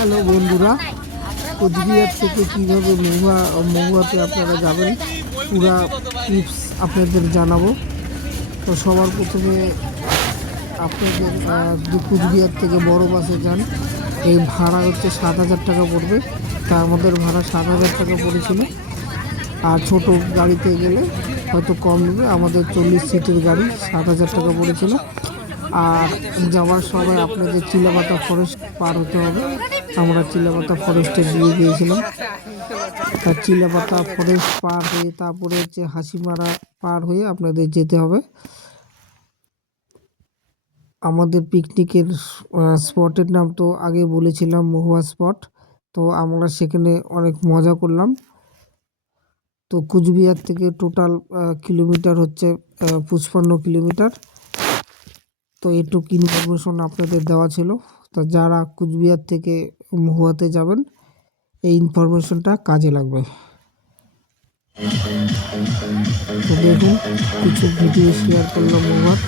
Hello বন্ধুরা, কোচবিহার থেকে কীভাবে মহুয়াতে আপনারা যাবেন পুরা টিপস আপনাদের জানাবো। তো সবার প্রথমে আপনাদের যদি কোচবিহার থেকে বড় বাসে যান, এই ভাড়া হচ্ছে 7,000 টাকা পড়বে। তা আমাদের ভাড়া 7,000 টাকা পড়েছিল। আর ছোট গাড়িতে গেলে হয়তো কম নেবে, আমাদের 40 সিটের গাড়ি 7,000 টাকা পড়েছিল। আর যাওয়ার সময় আপনাদের চিলাপাতা ফরেস্ট পার হতে হবে। আমরা চিলাপাতা ফরেস্টে দিয়ে গিয়েছিলাম। তার চিলাপাতা ফরেস্ট পার হয়ে তারপরে হচ্ছে হাসিমারা পার হয়ে আপনাদের যেতে হবে। আমাদের পিকনিকের স্পটের নাম তো আগে বলেছিলাম, মহুয়া স্পট। তো আমরা সেখানে অনেক মজা করলাম। তো কুচবিহার থেকে টোটাল কিলোমিটার হচ্ছে 55 কিলোমিটার। তো এটুকু ইনফরমেশন আপনাদের দেওয়া ছিল। তো যারা কুচবিহার থেকে মহুয়াতে যাবেন, এই ইনফরমেশনটা কাজে লাগবে। তো দেখুন, কিছু ভিডিও শেয়ার করলাম মহুয়ার।